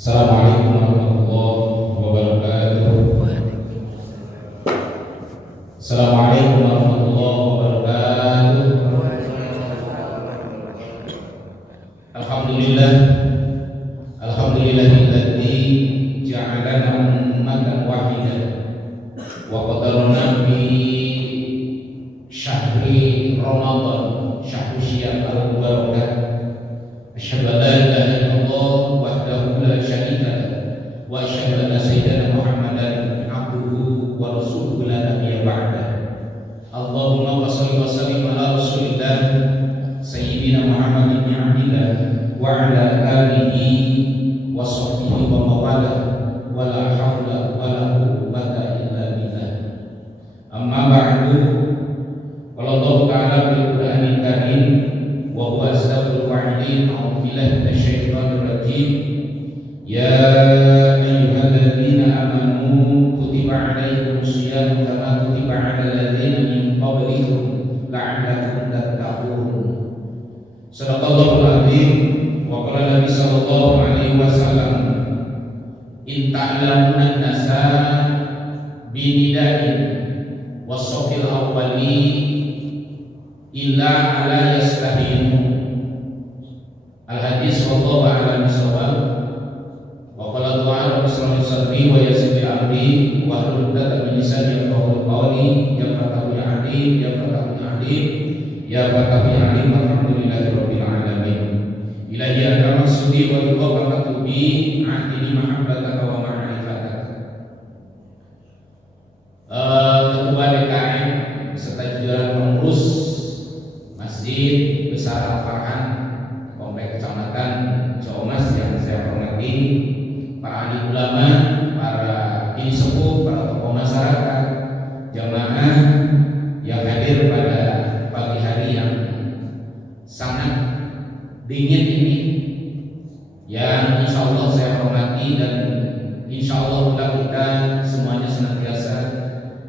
Assalamualaikum warahmatullahi wabarakatuh. Assalamualaikum warahmatullahi wabarakatuh. Alhamdulillah, alhamdulillahilladzi ja'alana ummatan wahidah wa qadarna bi syahri Ramadan, syahru Syawal al-mubarakah. Asyhadu an la ilaha illallah wahdahu la syarika lahu wa asyhadu anna sayyidana Muhammadan abduhu wa rasuluhu la nabiyya ba'dah. Allahumma shalli wa sallim ala rasulillah sayyidina Muhammad bin Abdillah wa ala alihi wa sahbihi wa mawala wa la hawla wa la quwwata illa billah. Amma ba'du. Qala Allah ta'ala fil Qur'anil Karim wa huwa asdaqul qa'ilin. A'udzu billahi minasyaitonir rajim. Ya ayyuhalladzina amanu kutiba 'alaikumus shiyam kama kutiba 'alal ladzina min qablikum la'allakum tattaqun. Shadaqallahul 'azim. Wa qala Nabi sallallahu alaihi wasallam, in ta'lamuna an-nasa binida'in was-safil awwali illa ala yastahinu. Al-hadis wallahu a'lam bishawab. Wa qala ta'ala bismillahir sadri wa yassir amri wa hlul 'uqdatam min lisani yafqahu qawli ya fatahu ya alim ya fatahu ya alim ya fatahu ya alim. Alhamdulillahi rabbil alamin. Ilahi anta maksudi wa liqabatu bi ahdini mahabbataka wa ma'rifataka. Ketua DKM beserta jajaran pengurus Masjid Besar Al-Farhan Komplek Kecamatan Ciamas yang saya hormati, para alim ulama, para kiai sepuh, para tokoh masyarakat, jamaah yang hadir pada pagi hari yang sangat dingin ini, yang insya Allah saya hormati dan insya Allah kita semuanya senantiasa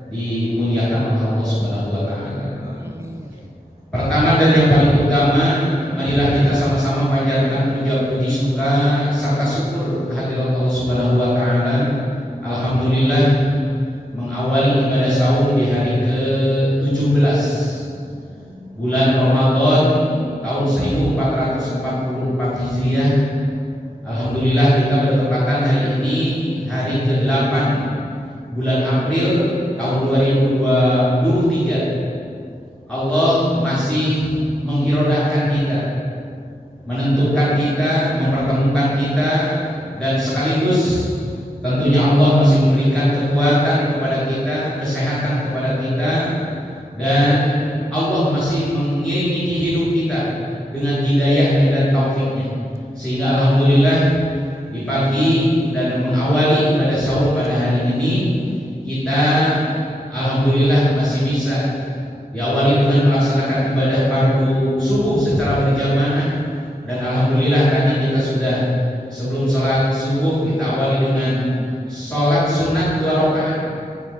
dimuliakan oleh Allah Subhanahu wa Ta'ala. Pertama dan yang paling utama, marilah kita sama-sama panjatkan puji syukur serta syukur kehadirat Allah Subhanahu wa Ta'ala. Alhamdulillah, mengawali ibadah sahur di hari ke-17 bulan Ramadan tahun 1444 Hijriah. Alhamdulillah kita bertepatan hari ini hari ke-8 bulan April tahun 2023. Allah masih mengirodahkan kita, menentukan kita, mempertemukan kita, dan sekaligus tentunya Allah masih memberikan kekuatan kepada kita, kesehatan kepada kita, dan Allah masih mengiringi hidup kita dengan hidayah dan taufiknya, sehingga alhamdulillah di pagi dan mengawali ibadah sahur pada hari ini kita alhamdulillah masih bisa diawali dengan melaksanakan ibadah fardu subuh secara berjamaah, dan alhamdulillah tadi kita sudah sebelum sholat subuh kita awali dengan sholat sunat 2 rakaat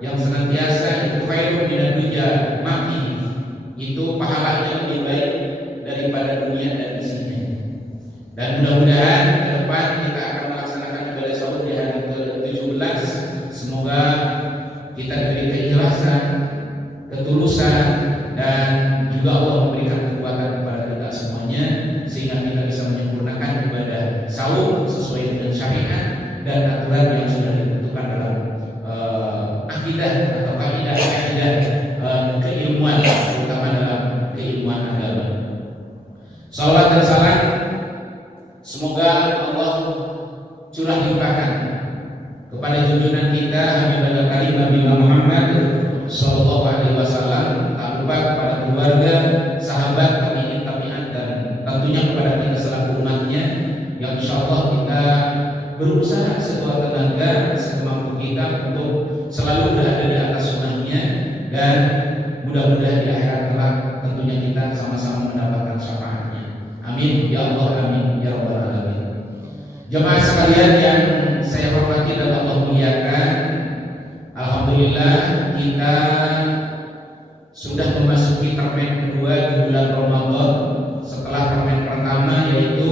yang senantiasa itu khairun minad dunya mafi, itu pahalanya lebih baik daripada dunia dan isinya. Dan mudah-mudahan ke depan kita akan melaksanakan ibadah sahur di hari ke-17. Semoga kita diberi keikhlasan, ketulusan, dan juga Allah memberikan kekuatan kepada kita semuanya sehingga kita bisa menyempurnakan ibadah sahur sesuai dengan syariat dan aturan yang sudah ditentukan dalam akidah atau kaidah keilmuan, terutama dalam keilmuan agama. Salawat dan salam semoga Allah curah limpahkan kepada junjungan kita Habibullah Karim Nabi Muhammad sallallahu alaihi wasallam, tak lupa kepada keluarga, sahabat, tabi'in, tabi'at, dan tentunya kepada kita selaku umatnya yang insyaallah kita berusaha sekuat tenaga semampu kita untuk selalu berada di atas sunnahnya, dan mudah-mudahan di akhirat kelak tentunya kita sama-sama mendapatkan syafaatnya. Amin ya Allah, amin ya rabbal alamin. Jemaah sekalian yang saya hormati dan Allah muliakan, alhamdulillah kita sudah memasuki termen kedua di bulan Ramadan setelah termen pertama, yaitu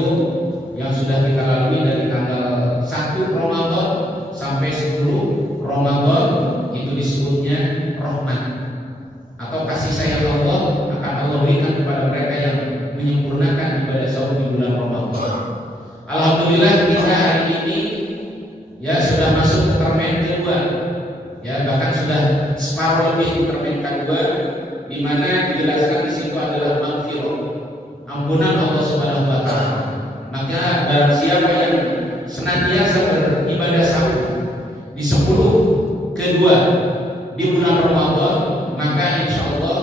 yang sudah kita lalui dari tanggal 1 Ramadan sampai 10 Ramadan itu disebutnya rahmat atau kasih sayang Allah akan Allah berikan kepada mereka yang menyempurnakan ibadah sahur di bulan Ramadan. Alhamdulillah kita hari ini ya sudah masuk ke termen kedua, ya bahkan sudah separuh lebih termen kedua, di mana dijelaskan di situ adalah maghfirah, ampunan Allah Subhanahu wa taala. Maka barang siapa yang senantiasa beribadah sahur di 10 kedua di bulan Ramadan, maka insya Allah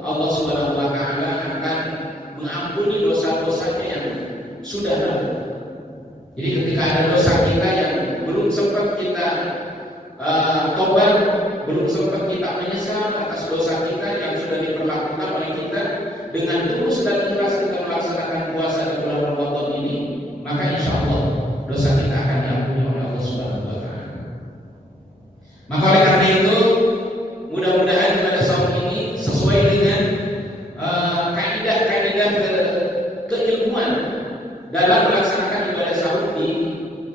Allah Subhanahu wa taala akan mengampuni dosa-dosanya yang sudah lalu. Jadi ketika ada dosa kita yang belum sempat kita tobat, belum sempat kita menyesal atas dosa kita yang sudah diperlakukan oleh kita, dengan terus dan ikhlas kita melaksanakan puasa di bulan Ramadan ini, maka insya Allah dosa kita akan diampuni oleh Allah Subhanahu wa taala. Maka oleh karena itu, mudah-mudahan pada saat ini sesuai dengan kaidah-kaidah keilmuan dalam melaksanakan ibadah sahur di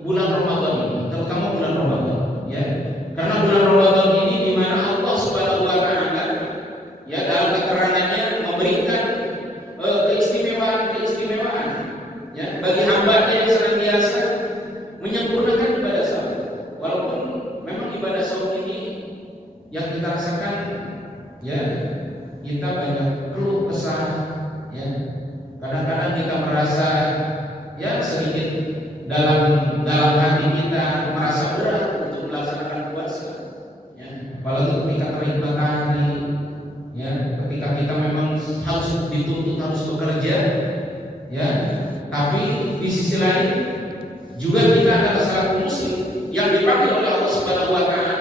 bulan Ramadan ini, terutama bulan Ramadan, ya. Karena bulan Ramadan ini di mana Allah Subhanahu wa taala ya dalam keterangannya memberikan keistimewaan ya bagi hamba yang senantiasa menyempurnakan ibadah sahur. Walaupun memang ibadah sahur ini yang kita rasakan ya kita banyak keluh kesah ya. Kadang-kadang kita merasa ya sedikit dalam hati kita merasa berat untuk melaksanakan puasa ya. Apalagi ketika terik matahari ya, ketika kita memang harus dituntut harus bekerja ya, tapi di sisi lain juga kita adalah satu muslim yang dipanggil oleh Allah Subhanahu wa taala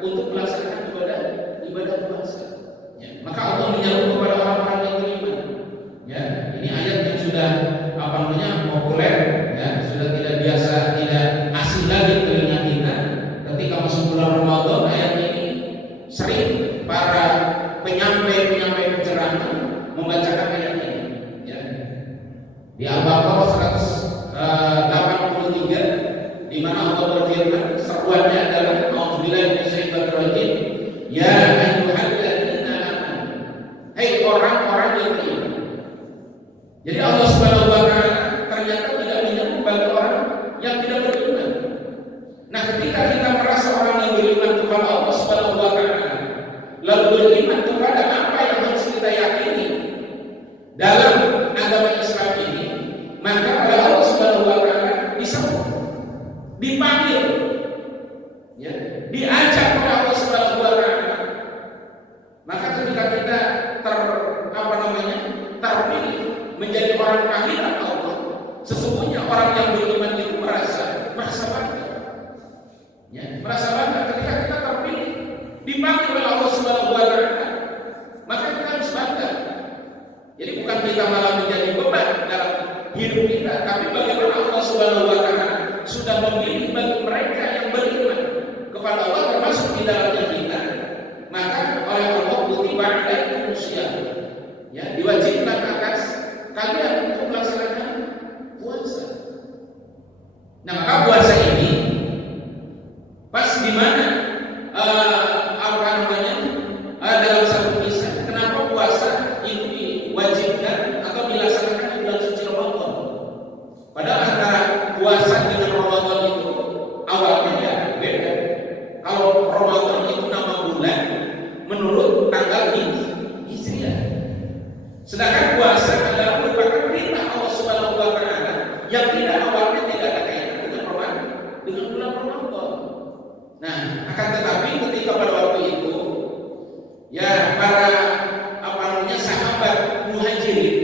untuk melaksanakan ibadah puasa ya. Maka Allah menyeru kepada orang-orang yang beriman ya. Ini ayat yang sudah populer ya, sudah tidak biasa, tidak asing lagi telinga kita. Ketika masuk bulan Ramadan, ayat ini sering para penyampai penceramah membacakan ayat ini ya. Di Al-Baqarah 183 di mana Allah berfirman, seruannya adalah a'udzubillahi minasyaitonir rajim, ya ayyuhalladzina amanu, hai orang-orang yang beriman. Jadi Allah Subhanahu wa taala ternyata tidak menyeru bagi orang yang tidak beriman. Nah, ketika kita merasa orang yang beriman kepada Allah Subhanahu wa taala, lalu beriman kepada apa yang harus kita yakini dalam agama Islam ini, maka oleh Allah Subhanahu wa taala dipanggil ya, diajak oleh Allah Subhanahu wa taala. Maka ketika kita terpilih menjadi orang panggilan Allah, sesungguhnya orang yang beriman itu merasa bangga ya, merasa bangga ketika kita terpilih dipanggil oleh Allah Subhanahu wa taala, maka kita harus bangga. Jadi bukan kita malah menjadi beban dalam hidup kita, tapi bagaimana Allah Subhanahu wa taala sudah memilih bagi mereka yang beriman kepada Allah, termasuk di dalamnya kita. Maka oleh Allah kutiba alaikumus syiyam ya, diwajibkan atas kalian untuk melaksanakan puasa. Nah, maka puasa ini pas di mana dalam satu kisah kenapa puasa itu diwajibkan atau dilaksanakan di bulan suci Ramadan. Padahal antara puasa dengan Ramadan itu awalnya ya beda. Kalau Ramadan itu nama bulan menurut tanggal Hijriah. Sedangkan puasa adalah merupakan perintah Allah Subhanahu wa taala yang tidak awalnya tidak ada kaitan dengan bulan Ramadan. Nah, akan tetapi ketika pada waktu itu ya para sahabat muhajirin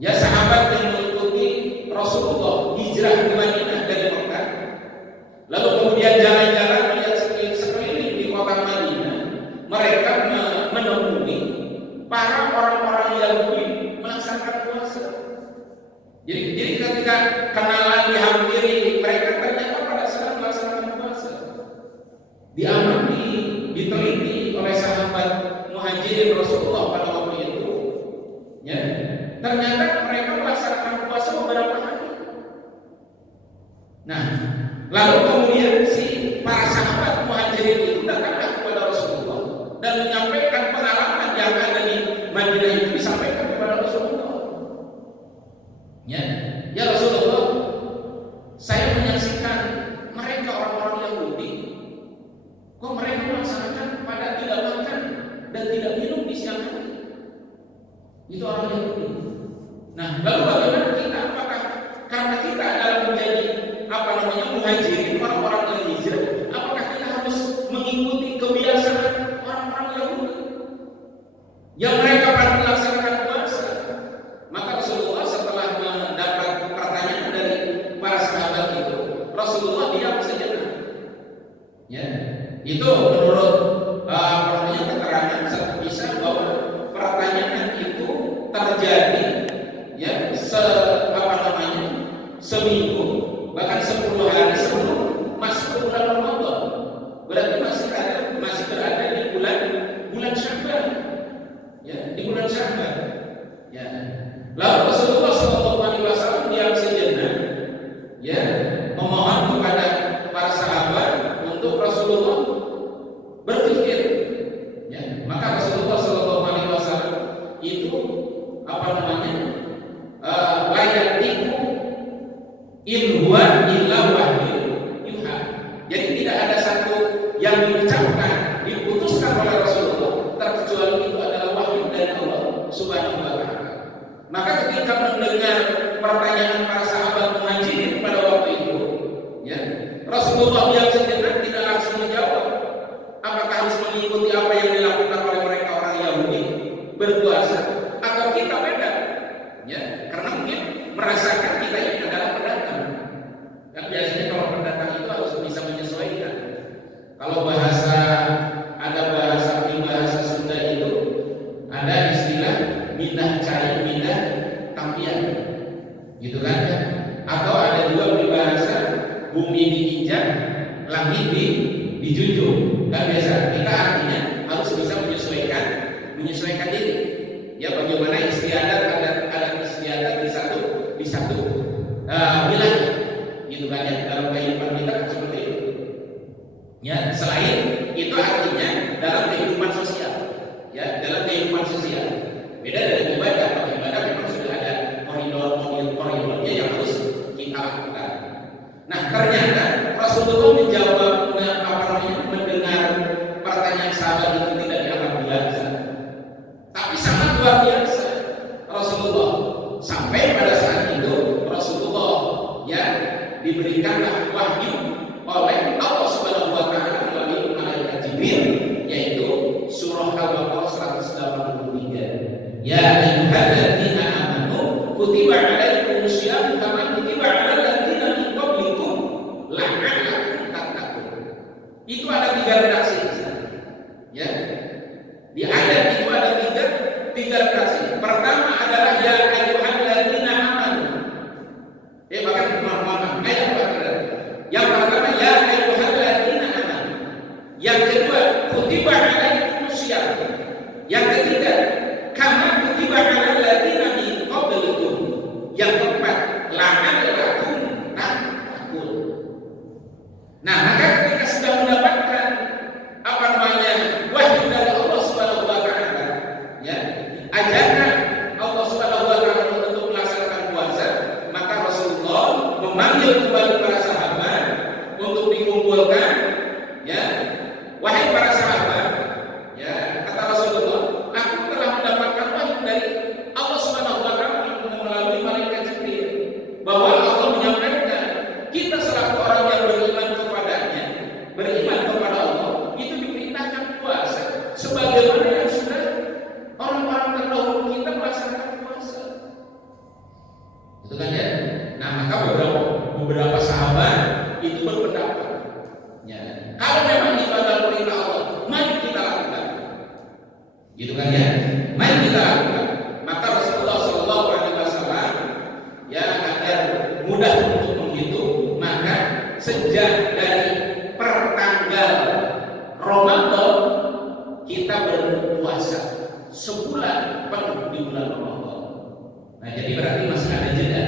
ya, sahabat yang mengikuti Rasulullah hijrah ke Madinah dari Mekah, lalu kemudian jalan-jalan melihat sekeliling di kota Madinah, mereka menemui para orang-orang Yahudi melaksanakan puasa. Jadi ketika kenalan dihampiri mereka, ternyata pada sedang melaksanakan puasa. Diamati, diteliti oleh sahabat muhajirin Rasulullah pada waktu itu ya, ternyata mereka melaksanakan puasa beberapa hari. Nah, Lalu kemudian si para sahabat Muhajirin itu datanglah kepada Rasulullah dan menyampaikan pengalaman yang ada di Madinah itu, disampaikan kepada Rasulullah. Ya Rasulullah, saya menyaksikan mereka orang-orang Yahudi, kok mereka melaksanakan pada tidak makan dan tidak minum di siang hari. Itu orang Yahudi. Nah, lalu bagaimana kita? Apakah karena kita adalah menjadi muhajirin, orang-orang yang hijrah, apakah kita harus mengikuti kebiasaan orang-orang Yahudi yang mereka pada melaksanakan puasa? Maka Rasulullah setelah mendapat pertanyaan dari para sahabat itu, Rasulullah diam sejenak. Ya, itu menurut keterangan satu kisah bahwa pertanyaan itu terjadi seminggu, bahkan 10 hari sebelum masuk ke bulan Ramadan. Berarti masih berada di bulan Sya'ban. Ya, di bulan Sya'ban. Ya. Lalu Rasulullah SAW diam sejenak, ya, memohon kepada para sahabat untuk Rasulullah berpikir. Ya, maka Rasulullah SAW itu in huwa illa wahyu yuha. Jadi tidak ada satu yang diucapkan, diputuskan oleh Rasulullah terkecuali itu adalah wahyu dari Allah Subhanahu wa taala. Maka ketika mendengar pertanyaan para sahabat Muhajirin pada waktu itu, ya, Rasulullah diam sejenak, tidak langsung menjawab apakah harus mengikuti apa yang dilakukan oleh mereka orang Yahudi berpuasa atau kita beda. Ya, karena mungkin merasakan kita ini adalah pendatang. Kan biasanya kalau pendatang itu harus bisa menyesuaikan. Kalau ada bahasa Sunda itu ada istilah mindah cari, mindah tampian, gitu kan? Atau ada juga bahasa bumi diinjak, langit dijunjung. Kan biasa kita artinya harus bisa menyesuaikan diri. Ya, bagaimana istiadat ada istiadat di satu wilayah, gitu kan ya, dalam kehidupan kita kan seperti itu. Ya, selain itu artinya dalam kehidupan sosial, ya, dalam kehidupan sosial. Beda dari ibadah. Kalau ibadah memang sudah ada koridornya yang harus kita lakukan. Nah, ternyata Rasulullah menjawab mendengar pertanyaan sahabat itu tidak dianggap biasa, tapi sangat luar biasa Rasulullah. Sampai pada saat itu Rasulullah, ya, diberikanlah wahyu oleh Allah Subhanahu wa taala melalui malaikat Jibril, yaitu surah Al-Baqarah 183. Ya ayyuhalladzina amanu kutiba alaikumus syiyam kama kutiba alal ladzina min qablikum la'allakum tattaqun. Itu ada 3 redaksi di sana. Ya. Di ayat itu ada tiga redaksi. Pertama adalah ya ayyuhalladzina amanu. Bahkan ayat pertama. Yang pertama ya ayyuhalladzina amanu. Yang kedua kutiba alaikumus syiyam. Yang ketiga kama kutiba alal ladzina min qablikum. Yang keempat la'allakum tattaqun. Nah, maka ketika sudah mendapatkan wahyu dari Allah Subhanahu wa taala, ya, ajaran Allah Subhanahu wa taala untuk melaksanakan puasa, maka Rasulullah memanggil kembali para sahabat untuk dikumpulkan, ya. Wahai para sahabat, ya, kata Rasulullah, aku telah mendapatkan wahyu dari Allah Subhanahu wa taala melalui malaikat Jibril bahwa Allah menyampaikan kita selaku orang yang beriman kepada Allah itu diperintahkan puasa sebagaimana yang sudah orang-orang terdahulu kita melaksanakan puasa. Itu kan ya. Nah, maka beberapa sahabat itu berpendapat, ya, kalau memang ibadah perintah Allah, mari kita lakukan. Gitu kan ya. Mari kita lakukan. Maka Rasulullah SAW, ya, agar mudah untuk menghitung, maka sejak dari pertanggal Ramadan kita berpuasa sebulan penuh di bulan Ramadan. Nah, jadi berarti masih ada jeda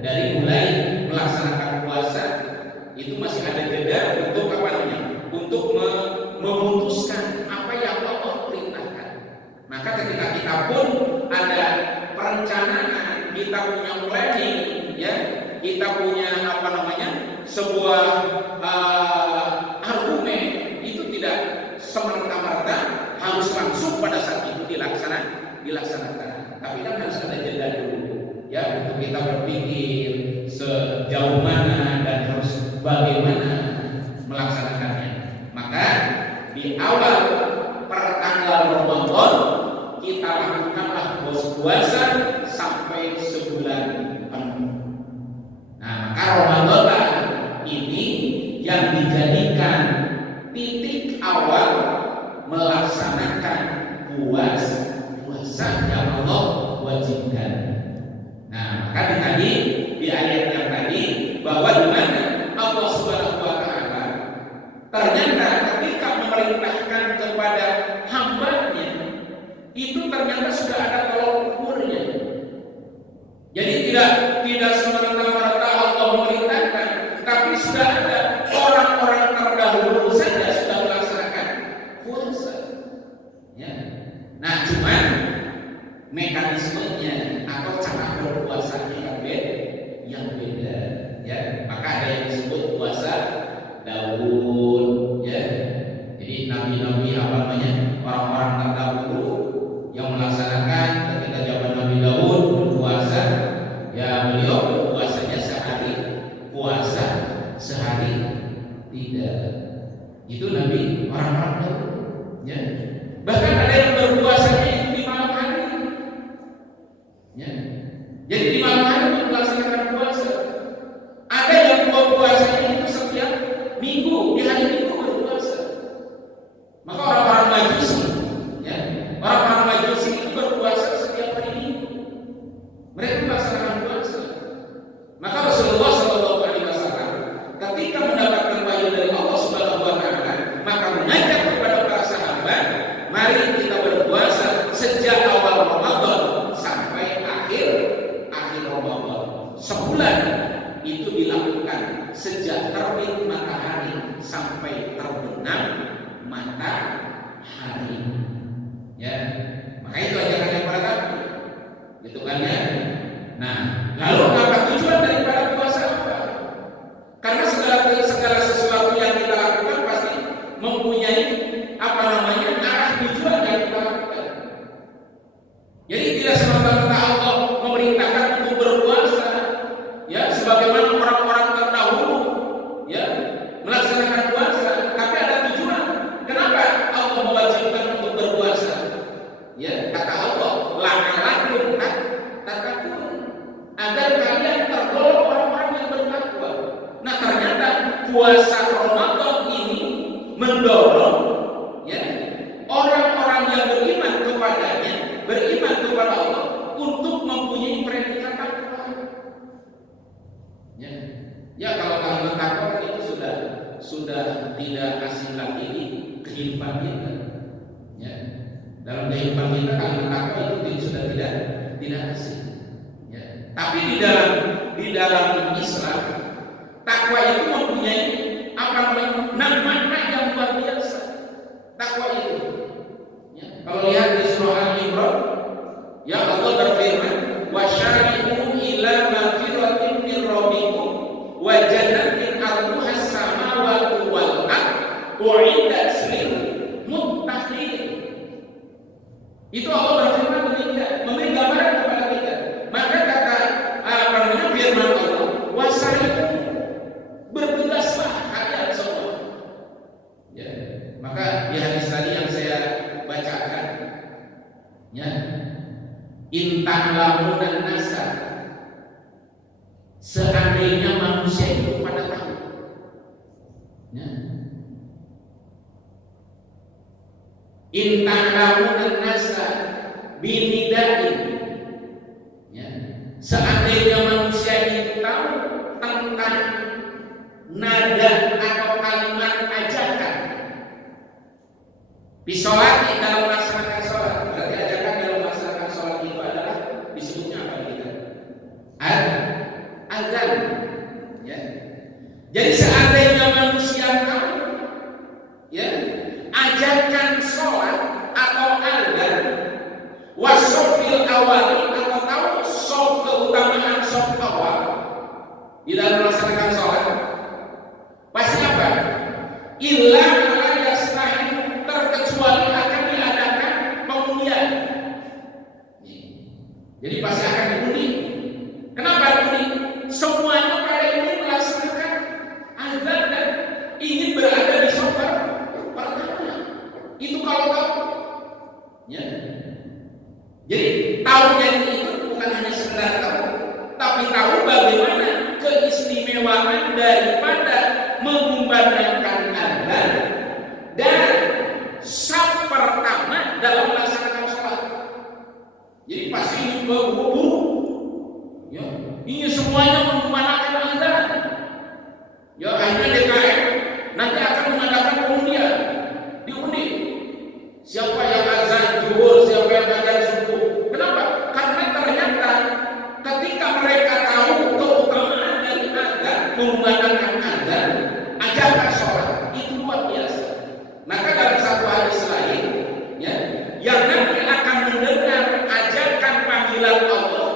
dari mulai melaksanakan puasa itu masih ada untuk memutuskan apa yang Allah perintahkan. Maka ketika kita pun ada perencanaan, kita punya planning, ya, kita punya sebuah argumen, itu tidak semerta-merta harus langsung pada saat itu dilaksanakan. Tapi kan harus ada jeda dulu, ya, untuk kita berpikir sejauh mana dan harus bagaimana melaksanakannya. Maka di awal pertanggal Ramadan kita lakukanlah puasa sampai sebulan penuh. Nah, maka Ramadan ini yang dijadikan titik awal melaksanakan puasa yang Allah wajibkan. Nah, maka tadi di ayat yang tadi bahwa di mana Allah Subhanahu wa taala ternyata ketika memerintahkan kepada hambanya itu ternyata sudah ada tolak ukurnya. Jadi tidak semata-mata Allah memerintahkan, tapi sudah ada orang-orang terdahulu saja sudah melaksanakan puasa. Ya. Nah, cuman mekanismenya atau cara berpuasanya yang beda, ya. Maka ada yang disebut puasa Daud, ya. Jadi nabi-nabi orang-orang terdahulu yang melaksanakan ketika zaman Nabi Daud berpuasa, ya beliau berpuasanya sehari, puasa sehari tidak. Itu nabi orang-orang dahulu, ya. Bahkan ada yang berpuasanya itu di malam hari, ya. Jadi di malam hari melaksanakan puasa. Ada yang berpuasanya itu setiap minggu, di hari Minggu berpuasa. Maka orang-orang Majusi, ya, orang-orang Majusi itu berpuasa setiap hari Minggu. Mereka melaksanakan puasa. Maka Rasulullah SAW ketika mendapatkan wahyu dari Allah Subhanahu wa taala, maka mengajak kepada para sahabat, mari kita berpuasa sejak awal Ramadan sampai akhir Ramadan. Sebulan itu dilakukan sejak terbit matahari sampai terbenam matahari. Ya, maka itu ajarannya para nabi, gitu kan ya. Nah, lalu apa tujuan daripada puasa apa? Karena segala sesuatu yang kita lakukan pasti mempunyai arah tujuan yang kita lakukan. Jadi tidak semata-mata Allah memerintahkan untuk berpuasa, ya, sebagaimana orang-orang terdahulu, ya, melaksanakan puasa, tapi ada tujuan. Kenapa Allah mewajibkan untuk berpuasa? Ya, kata Allah, la'alakum tattaqun, agar kalian tergolong orang-orang yang bertakwa. Nah, ternyata puasa Ramadan ini mendorong, ya, orang-orang yang beriman kepadanya, beriman kepada Allah untuk mempunyai predikat takwa. Ya, kalau kalimat takwa itu sudah tidak asing lagi di kehidupan kita. Ya, dalam kehidupan kita kalimat takwa itu sudah tidak asing. Ya, tapi di dalam Islam takwa itu mempunyai makna yang luar biasa. Takwa itu, ya, kalau lihat di surah Al-Imran, ya, Allah berfirman, wasyari'u ila magfiratin min rabbikum wa jannatin 'arduha as-samawati wal ardh u'iddat lil muttaqin. Itu Allah berfirman demikian, memberi gambaran kepada kita. Maka kata firman Allah, wasyari'u, bergegaslah kalian semua. Ya, maka di hadis tadi yang saya bacakan, ya, intan lamunan nasa, seandainya manusia itu pada tahu, ya, intan lamunan nasa binidain, ya, seandainya manusia itu tahu tentang nada atau kalimat ajakan bisolati dalam melaksanakan sholat. Berarti ajakan dalam melaksanakan sholat itu adalah disebutnya apa kita? Azan. Ya. Jadi seandainya manusia tahu ajakan sholat atau adzan, wasofil awali atau tahu sof keutamaan sof awal di dalam melaksanakan sholat, pasti apa? Illa ala yastahilu, terkecuali akan diadakan pengundian. Jadi pasti akan diundi. Kenapa diundi? Semuanya pada ingin melaksanakan azan dan ingin berada di sof pertama. Itu kalau tahu, ya. Jadi tahunya itu bukan hanya sekedar tahu, tapi tahu bagaimana keistimewaan daripada mengumandangkan azan dan saf pertama dalam melaksanakan sholat. Jadi pasti buru-buru, ya, ini semuanya mengumandangkan azan. Ya, akhirnya DKM nanti akan mengadakan pengundian, diundi. Siapa yang azan zuhur, siapa yang azan subuh. Kenapa? Karena ternyata ketika mereka tahu keutamaan dari azan, mengumandangkan azan, ajakan sholat itu luar biasa. Maka dalam satu hadis lain, ya, yang nanti akan mendengar ajakan panggilan Allah,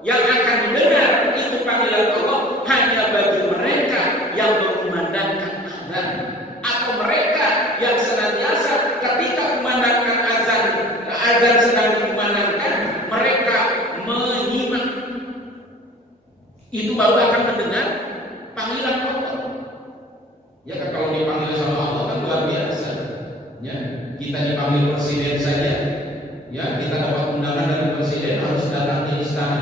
yang akan mendengar itu panggilan Allah hanya bagi mereka yang mengumandangkan azan, atau mereka yang senantiasa ketika memandangkan azan sedang dikumandangkan, mereka menyimak. Itu baru akan mendengar panggilan Allah. Ya kan, kalau dipanggil sama Allah kan luar biasa. Ya, kita dipanggil presiden saja, ya, kita dapat undangan dari presiden harus datang ke istana.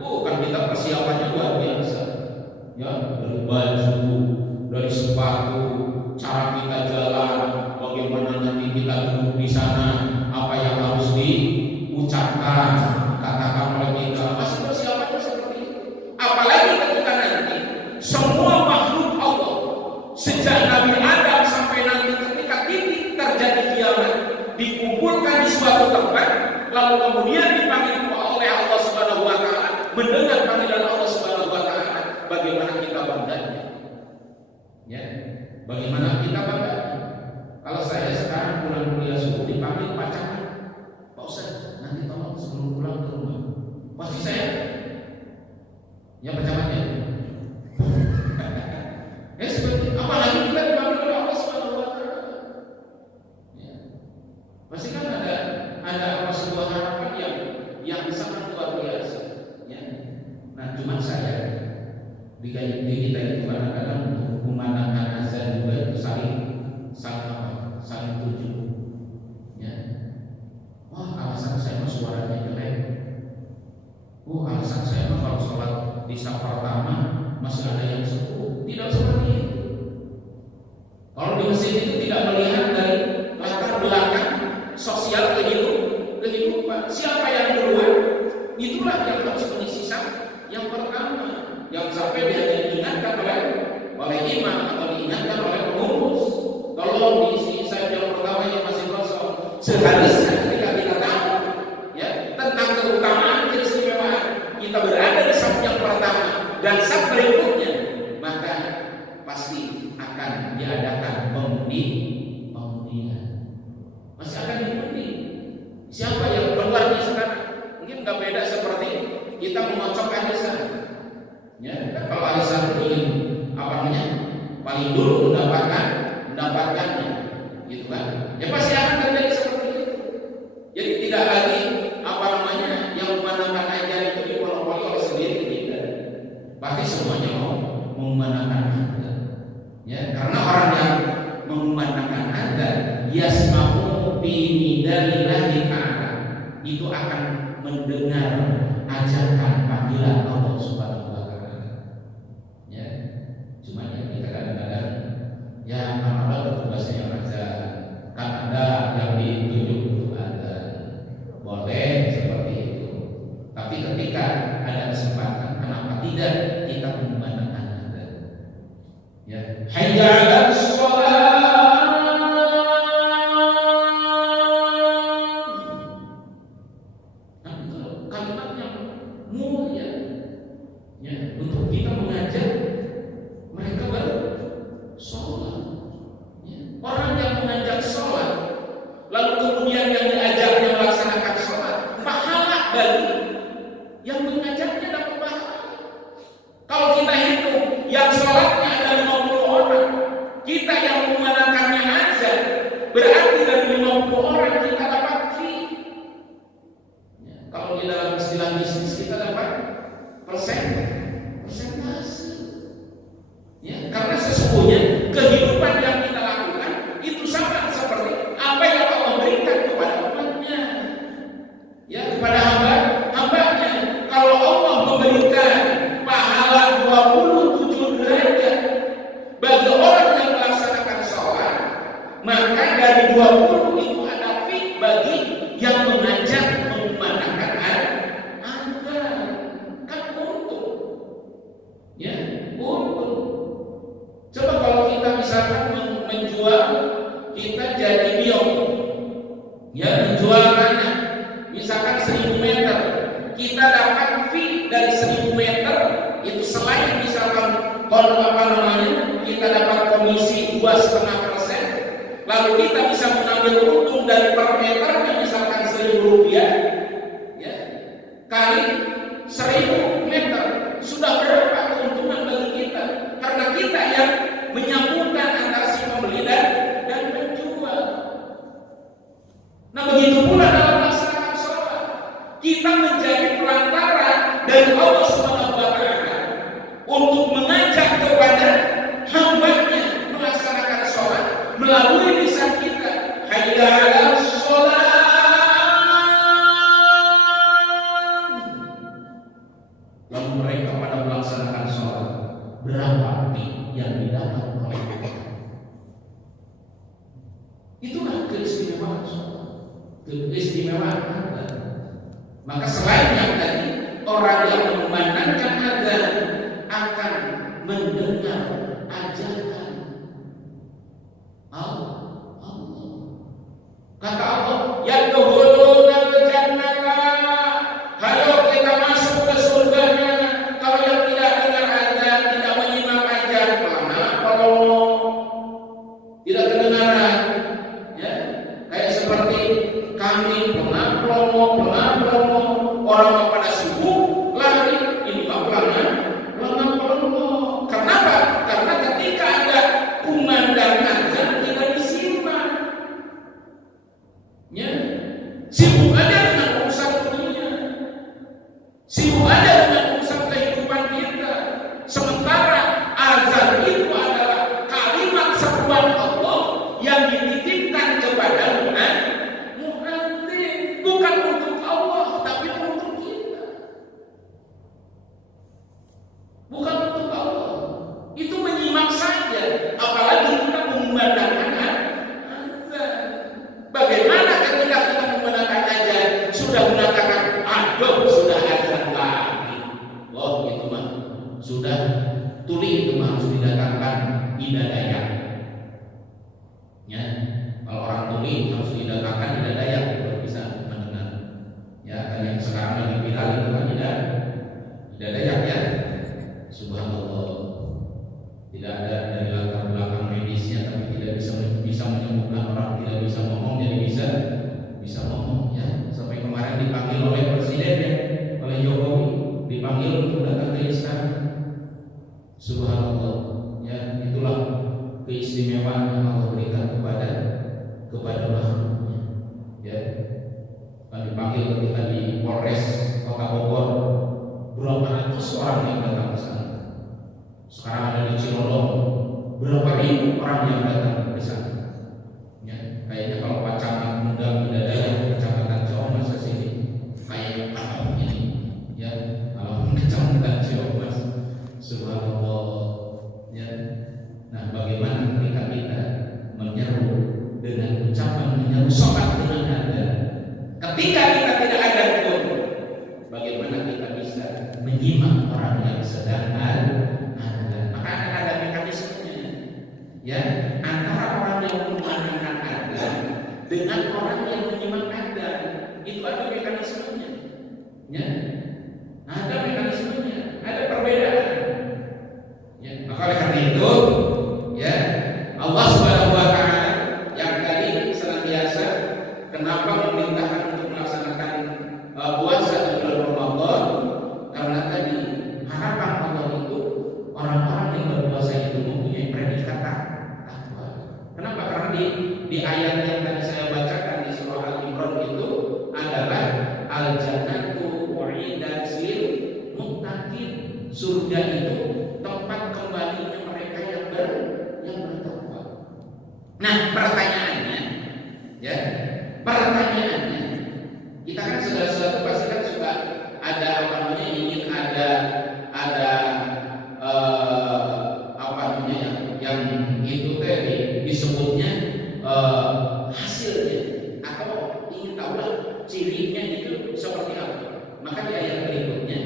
Kan kita persiapannya luar biasa. Ya, dari baju, dari sepatu, cara kita jalan, bagaimana nanti kita duduk di sana, apa yang harus diucapkan, katakan oleh kita. Masih persiapannya seperti itu. Apalagi ketika nanti semua makhluk Allah sejak Nabi Adam sampai nanti ketika titik terjadi kiamat dikumpulkan di suatu tempat, lalu kemudian dipanggil oleh Allah Subhanahu wa taala, mendengar panggilan Allah Subhanahu wa taala, bagaimana kita bangganya? Ya, bagaimana kita bangga? Kalau saya sekarang pulang kuliah subuh dipanggil pacarnya, Pak Ustaz, nanti tolong sebelum pulang ke rumah, pasti saya, ya pacarnya. Seperti apalagi kita dipanggil oleh Allah Subhanahu wa taala. Ya. Pasti kan ada apa sebuah harapan yang sangat luar biasa. Ya. Nah, cuma saya di kita itu kadang-kadang memandangkan azan juga itu saling tuju. Ya. Wah, alasan saya mah suaranya jelek. Alasan saya mah kalau sholat di saf pertama masih ada yang sepuh. Tidak seperti itu. Kalau di masjid itu tidak melihat dari latar belakang sosial kehidupan. Siapa yang duluan, itulah yang harus mengisi saf yang pertama. Yang sampai dia diingatkan oleh imam atau diingatkan oleh pengurus. Tolong diisi saf yang pertama yang masih kosong. Seharusnya ketika kita tahu, ya, tentang keutamaan keistimewaan, kita berada di saf yang pertama dan saf berikutnya, maka pasti akan diadakan pengundian. Masih akan diundi. Siapa yang keluarnya sekarang? Mungkin nggak beda seperti kita mengocok arisan. Ya, kalau arisan itu ingin paling dulu mendapatkannya, gitu kan? Ya pasti akan terjadi seperti itu. Jadi tidak lagi yang memandangkan ajar itu dimonopoli oleh sendiri, tidak. Pasti semuanya mau memandangkan azan. Ya, karena orang yang memandangkan azan, yasma'u bi nidaillahi ta'ala, itu akan mendengar ajakan panggilan Allah Subhanahu wa taala. Ya, cuma ya kita kadang-kadang ya apa tugasnya azan. Kan ada yang ditunjuk untuk azan. Boleh seperti itu. Tapi ketika ada kesempatan, kenapa tidak kita memandangkan azan? Ya, hayya 'alas shalah. Nah, itu kalimat yang mulia. Ya, untuk kita mengajak mereka baru sholat. Ya. Orang yang mengajak sholat, lalu kemudian yang diajaknya melaksanakan sholat, pahala bagi yang mengajaknya dapat pahala. Kalau kita hitung, yang sholatnya ada 50 orang, kita yang mengumandangkannya aja, berarti dari 50 orang kita dapat fee. Ya, kalau di dalam istilah bisnis kita dapat persentase. Ya, karena sesungguhnya kehidupan yang kita lakukan itu sama seperti apa yang Allah berikan kepada umatnya, ya, kepada hambanya. Kalau Allah memberikan pahala 27 derajat bagi orang yang melaksanakan sholat, maka dari 20 itu ada fee bagi yang mengajak mengumandangkan azan. Kan untung, ya, untung. Coba kalau kita misalkan menjual, kita jadi biong, ya, menjual tanah, misalkan 1000 meter, kita dapat fee dari 1000 meter itu selain misalkan kita dapat komisi 2,5%, lalu kita bisa mengambil untung dari per meternya misalkan 1.000 rupiah, ya, kali 1000 meter sudah berapa keuntungan bagi kita, karena kita yang menyambungkan antara si pembeli dan penjual. Nah, begitu pula dalam melaksanakan sholat, kita menjadi perantara dari Allah Subhanahu wa Ta'ala untuk mengajak kepada hambanya melaksanakan sholat melalui lisan kita. Hayya 'alas sholat. Lalu mereka pada melaksanakan sholat, berapa fee yang didapat oleh mereka? Itulah keistimewaan sholat, keistimewaan azan. Maka selain yang tadi, orang yang mengumandangkan azan akan mendengar ajakan Allah. Kata Allah, yadkhuluna al-jannah, hayo kita masuk ke surganya. Kalau yang tidak dengar azan, tidak menyimak azan, pelana tidak kedengaran, ya, kayak seperti kami pelana orang yang pada sibuk lari, ini pelana. Kenapa? Karena ketika ada kumandang azan tidak disimak, ya, sibuk aja dengan urusan dunia, sibuk aja dengan urusan kehidupan kita. Sementara azan itu adalah kalimat seruan Allah yang dititipkan kepada muadzin, bukan untuk Allah tapi untuk kita, bukan untuk Allah. Itu menyimak saja, apalagi kita mengumandangkan azan. Bagaimana ketika kita mengumandangkan azan sudah mengatakan, aduh, sudah azan lagi, oh itu mah sudah tuli, itu mah harus didatangkan Ida Dayak, ya. Kalau orang tuli harus didatangkan Ida Dayak baru bisa mendengar, ya. Dan yang sekarang lagi viral itu kan Ida Dayak, ya. Subhanallah, tidak ada dari latar belakang medisnya, tapi tidak bisa menyembuhkan orang, tidak bisa ngomong jadi bisa ngomong, ya. Sampai kemarin dipanggil oleh presiden, ya, oleh Jokowi, dipanggil untuk datang ke istana. Subhanallah, ya. Itulah keistimewaan yang Allah berikan kepada makhluknya, ya. Dan dipanggil ketika di Polres Kota Bogor, berapa ratus orang yang datang ke sana. Sekarang ada di Cilodong, berapa ribu orang yang datang ke sana, ya. Kayaknya kalau pacangan muda bidadari kecamatan Ciamas ke sini kayak apa ini, ya, kalau kecamatan Ciamas. Subhanallah, ya. Nah, bagaimana ketika kita menyeru dengan ucapan, menyeru sholat dengan azan, ketika kita tidak ada pun, bagaimana kita bisa menyimak orang yang sedang azan? Maka akan ada mekanismenya, ya, antara orang yang mengumandangkan azan dengan orang yang menyimak azan. Itu ada mekanismenya, ya, ada mekanismenya, ada perbedaan, ya. Maka oleh karena itu, ya, Allah Subhanahu wa Ta'ala terdapat di ayat yang tadi saya bacakan di surah Al-Imran itu adalah al-jannatu u'idat lil muttaqin. Surga itu tempat kembalinya mereka yang bertakwa. Nah, pertanyaannya, kita kan segala sesuatu pasti kan suka ada apa namanya, ingin ada apa namanya yang itu disebutnya hasilnya, atau ingin tahu lah cirinya itu seperti apa. Maka di ayat berikutnya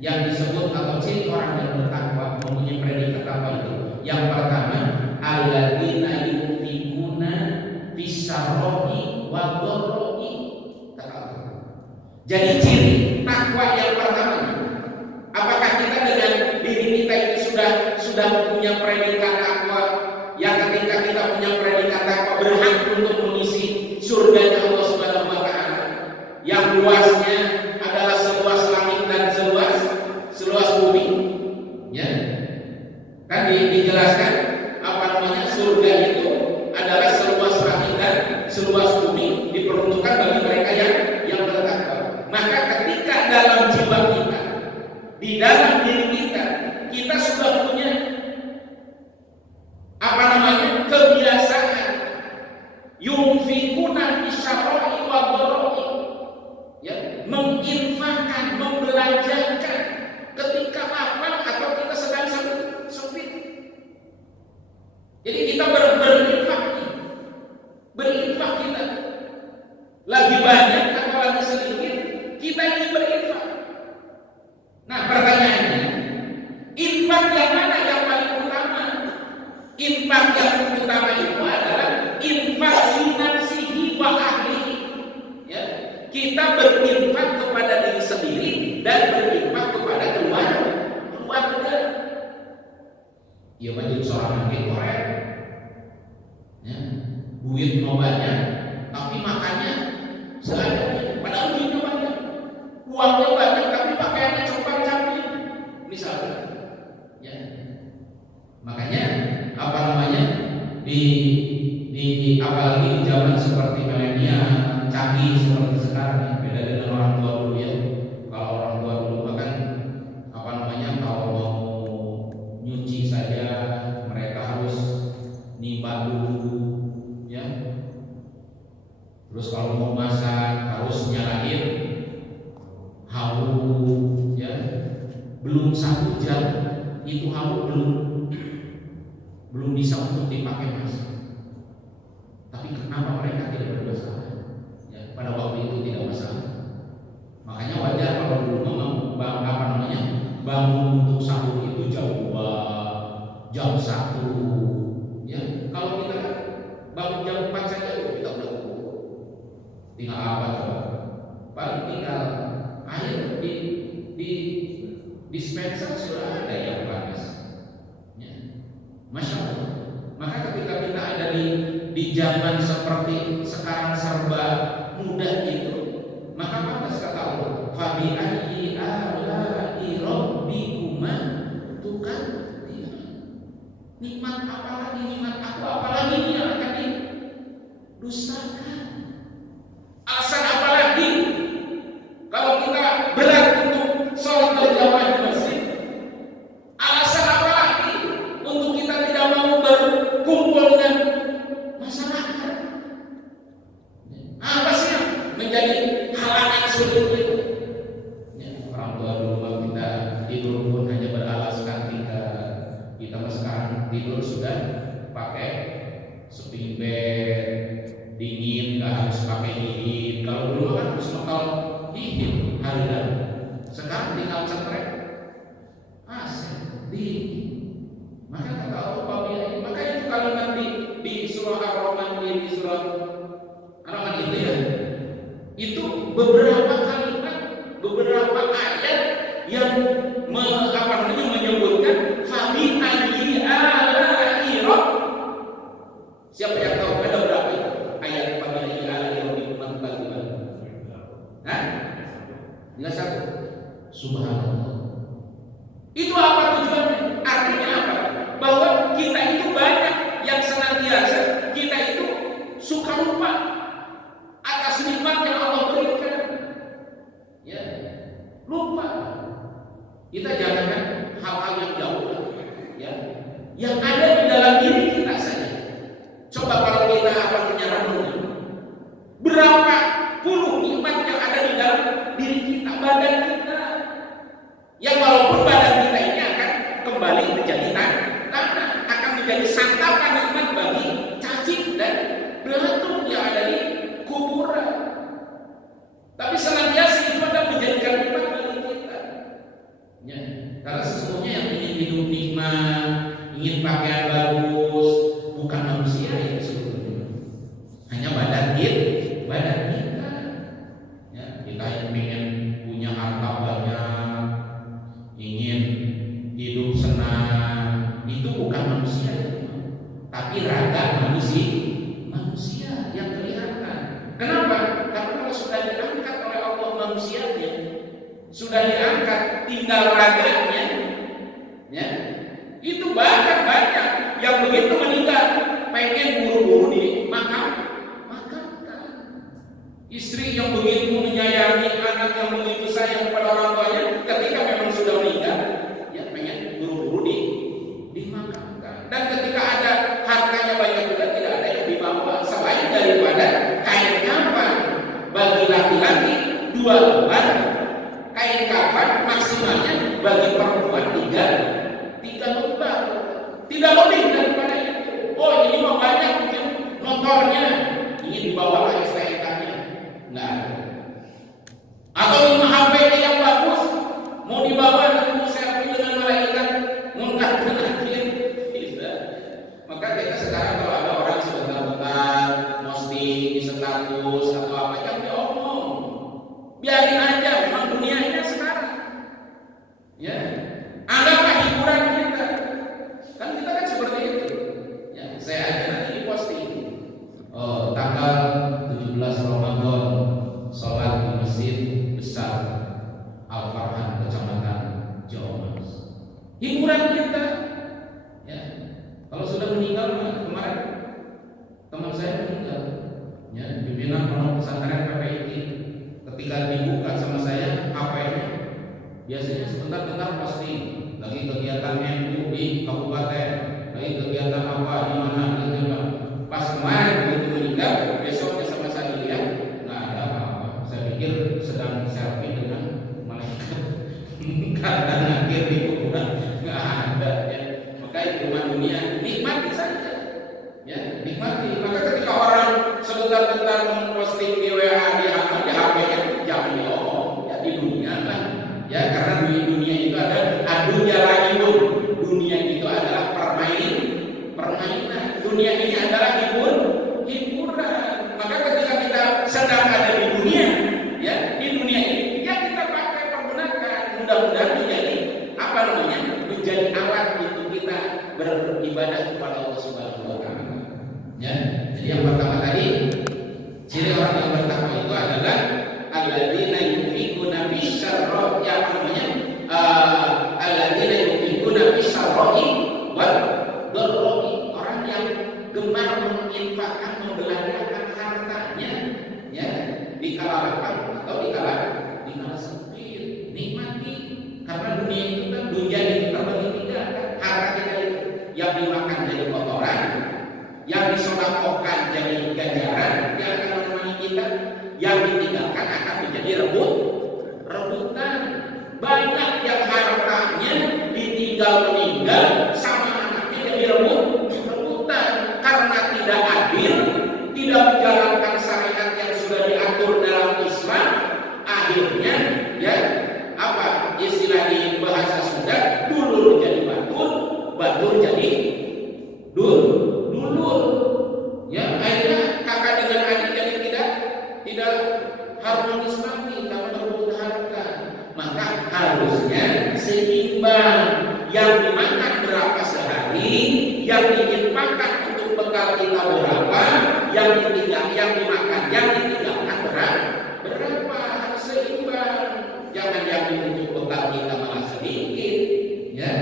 yang disebut atau ciri orang yang bertakwa, mempunyai predikat apa itu? Yang pertama, alladzina yunfiquna fisarroi wa dharroi. Jadi ciri takwa yang pertama, apakah kita dengan diri kita itu sudah punya predikat takwa, yang ketika kita punya predikat takwa berhak untuk mengisi surganya Allah Subhanahu wa taala yang luasnya adalah seluas langit dan seluas bumi, ya kan dijelaskan apa namanya, surga itu adalah seluas langit dan seluas bumi, diperuntukkan bagi mereka yang bertakwa. Maka ketika dalam jiwa kita, di dalam diri kita sudah punya apa namanya, kebiasaan yunfikuna fisarroi wa dharroi, ya, menginfakkan, membelanjakan ketika lapang atau kita sedang sempit. Jadi kita berinfak kita lagi banyak atau lagi sedikit, kita ingin berinfak. Nah, pertanyaannya, infak yang mana yang paling utama? Infak yang utama itu adalah infak fi nafsihi wa ahlihi. Ya, kita berinfak kepada diri sendiri dan berinfak kepada keluarga. Ya, menjadi seorang yang korek, ya, duit mau banyak, tapi makannya seadanya. Padahal duitnya banyak, uangnya banyak, tapi pakaiannya compang-camping, misalnya. Ya, makanya apa namanya, di apalagi di zaman seperti milenial canggih seperti sekarang, beda dengan orang tua dulu ya. Kalau orang tua dulu bahkan apa namanya, kalau mau nyuci saja mereka harus nimba dulu, ya. Terus kalau mau masak harus nyalain hawu, ya. Belum 1 jam itu hawu belum bisa untuk dipakai masak. Tapi kenapa mereka tidak bermasalah? Ya, pada waktu itu tidak masalah. Makanya wajar kalau dulu bangun untuk sahur itu jam 1. Ya, kalau kita bangun jam 4 saja kita udah tinggal apa coba? Paling tinggal air di dispenser sudah ada yang panas. Ya. Masya Allah. Maka ketika kita ada di zaman seperti sekarang serba mudah itu, maka pantas kata Allah, fabi ayyi ala'i rabbikuma tukadziban. Nikmat apalagi, nikmat aku apalagi yang akan didustakan? Alasan apalagi kalau kita berat untuk sholat berjamaah di masjid? Alasan apalagi untuk kita tidak mau berkumpul dengan masyarakat? Apa sih yang menjadi halangan sulit itu? Ya, orang tua dulu kita tidur pun hanya beralaskan kita sekarang tidur sudah pakai sleeping bed, dingin nggak harus pakai dingin. Kalau dulu kan harus bakal dingin hari-hari. Sekarang tinggal cetrek AC dingin. Maka kata Allah, maka itu kalimat di surah Ar-Rahman, di surah Ar-Rahman itu ya, itu beberapa kalimat, beberapa ayat yang menyebutkan fabi ayyi ala'i rabb. Siapa yang tahu ada berapa ayat fabi ayyi ala'i rabbikum tukadziban? Hah? Enggak satu. Subhanallah. Itu apa tujuannya? Artinya apa? Bahwa kita itu banyak yang senantiasa, kita itu lupa. Kita jangankan hal-hal yang jauh, ya, yang ada di dalam diri kita saja. Coba kalau kita renungan, berapa puluh nikmat yang ada di dalam diri kita, badan kita, yang walaupun badan kita ini akan kembali menjadi tanah, akan menjadi santapan nikmat bagi cacing dan belatung yang ada di kuburan. Tapi senantiasa itu ada menjadikan nikmat bagi kita. Ya, karena sesungguhnya yang ingin hidup nikmat, ingin pakaian bagus, bukan manusia yang sebetulnya, hanya badan kita. Ya, kita yang ingin punya harta banyak, ingin hidup senang, itu bukan manusia, tapi raga manusia yang kelihatan. Kenapa? Karena kalau sudah diangkat oleh Allah manusianya, sudah diangkat tinggal raganya, ya, itu bahkan banyak yang begitu meninggal pengen buru-buru dimakamkan. Istri yang begitu menyayangi anak yang begitu sayang kepada orang tuanya, ketika memang sudah meninggal, ya pengen buru-buru dimakamkan. Dan ketika ada hartanya banyak juga, tidak ada yang dibawa selain daripada kain kafan. Bagi laki-laki 2 lembar kain kafan, maksimalnya bagi perempuan 3 lembar, tidak lebih daripada itu. Oh, ini mau banyak mungkin motornya, ingin dibawa lagi STNK-nya, nggak ada. Atau 5 HP yang bagus mau dibawa dan mau selfie dengan malaikat munkar dan nakir, bisa. Maka kita sekarang kalau ada orang sebentar-bentar posting di status atau apa, jangan diomong, biarin aja, memang dunianya sekarang. Ya, anggaplah hiburan kita. Kan kita kan seperti itu. Ya, saya aja nanti di posting. Oh, tanggal 17 Ramadan sholat di Masjid Besar Al-Farhan, Kecamatan Jawa Mas. Hiburan kita. Ya, kalau sudah meninggal, kemarin teman saya meninggal. Ya, pimpinan pondok pesantren PPI. Ketika dibuka sama saya HP-nya, biasanya sebentar-bentar posting lagi kegiatan MU di kabupaten, lagi kegiatan apa di mana gitu. Pas kemarin begitu meninggal, besoknya sama saya lihat nggak ada apa-apa. Saya pikir sedang selfie dengan malaikat karena akhir di kuburan, nggak ada. Ya, maka itu dunia, nikmati saja. Ya, nikmati. Maka ketika orang sebentar-bentar memposting di WA, di HP-nya, jangan diomong. Ya, di dunia lah. Ya, karena di dunia itu ada adunya rayun. Dunia itu adalah permainan. Dunia ini adalah hiburan. Maka ketika kita sedang ada di dunia, ya, di dunia ini, ya kita pakai, pergunakan. Mudah-mudahan menjadi menjadi alat untuk kita beribadah kepada Allah Subhanahu wa taala. Ya. Jadi yang pertama tadi, ciri orang yang bertakwa itu adalah alladzina yunfiquna bisyarra, ya namanya alladzina yunfiquna bisyarra wal dharra, orang yang gemar menginfakkan, membelanjakan hartanya, ya, di kala lapang atau di kala sempit. Nikmati, karena dunia itu kan, dunia itu terbagi 3 kan. Harta kita itu yang dimakan jadi kotoran, yang disedekahkan jadi ganjaran yang akan menemani kita, yang ditinggalkan akan menjadi rebutan. Banyak yang hartanya ditinggal meninggal sama anaknya jadi rebutan karena tidak adil, tidak menjalankan syariat yang sudah diatur dalam Islam. Akhirnya, ya, apa istilah di bahasa Sunda, dulur jadi batur jadi dulur. Ya, akhirnya kakak dengan adik jadi tidak harmonis lagi karena berebut harta. Maka harusnya seimbang, yang dimakan berapa sehari, yang diinfakkan untuk bekal kita berapa, yang dimakan, yang ditinggalkan berapa, harus seimbang. Jangan yang untuk bekal kita malah sedikit, ya.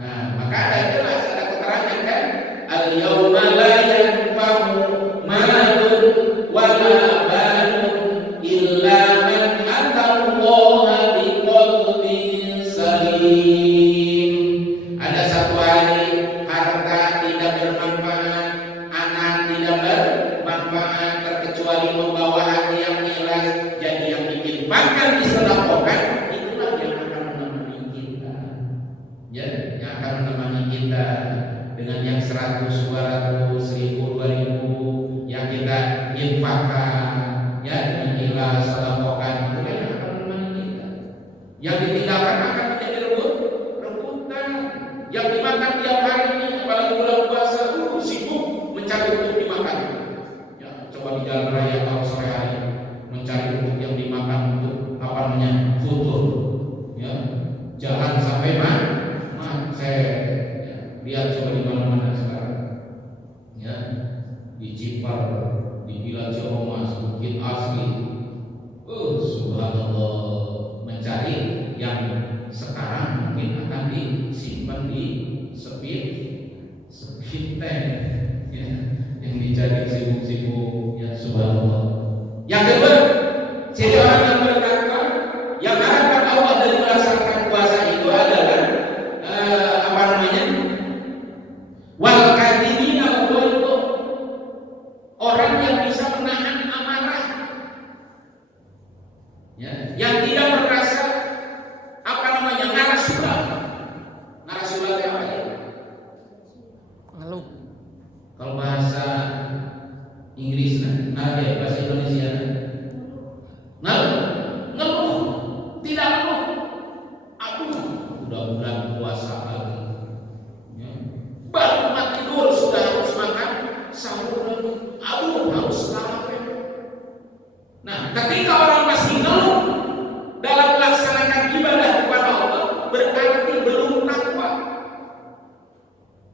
Nah, maka ada jelas, ada keterangan kan, al-yauma la yanfa'u malun wala banun illa man atallaha bi tidak bermanfaat terkecuali membawa hati yang ikhlas. Jadi yang diinfakkan disedekahkan itulah yang akan menemani kita. Ya, yang akan menemani kita dengan yang 100, 200, 1000, 2000 yang kita infakkan, ya dengan ikhlas sedekahkan itulah yang akan menemani kita. Yang ditinggalkan akan menjadi rebutan. Yang dimakan tiap hari ini, apalagi bulan puasa, sibuk mencari untuk dimakan. Ya, coba di jalan raya kalau sore hari mencari untuk yang dimakan untuk apa namanya futur. Ya, jalan sampai macet. Ya, lihat coba di mana-mana sekarang. Ya, di Cipar, di Bila Ciromas, Bukit Asli. Subhanallah, mencari yang sekarang mungkin akan disimpan di speed tank, ya, yang dicari sibuk-sibuk, ya subhanallah. Yang kedua, ciri orang yang bertakwa, yang harapan Allah dari melaksanakan puasa itu adalah apa namanya? Wal kadhimina itu orang yang bisa menahan amarah, ya, yang tidak merasa apa namanya narasulah itu apa ya? Ngeluh. Kalau bahasa Inggris ya, bahasa Indonesia ngeluh, tidak ngeluh. Aduh, udah bulan puasa lagi, ya. Baru mau tidur sudah harus makan sahur lagi. Aduh, harus lapar. Nah, ketika orang masih ngeluh dalam melaksanakan ibadah kepada Allah, berarti belum takwa.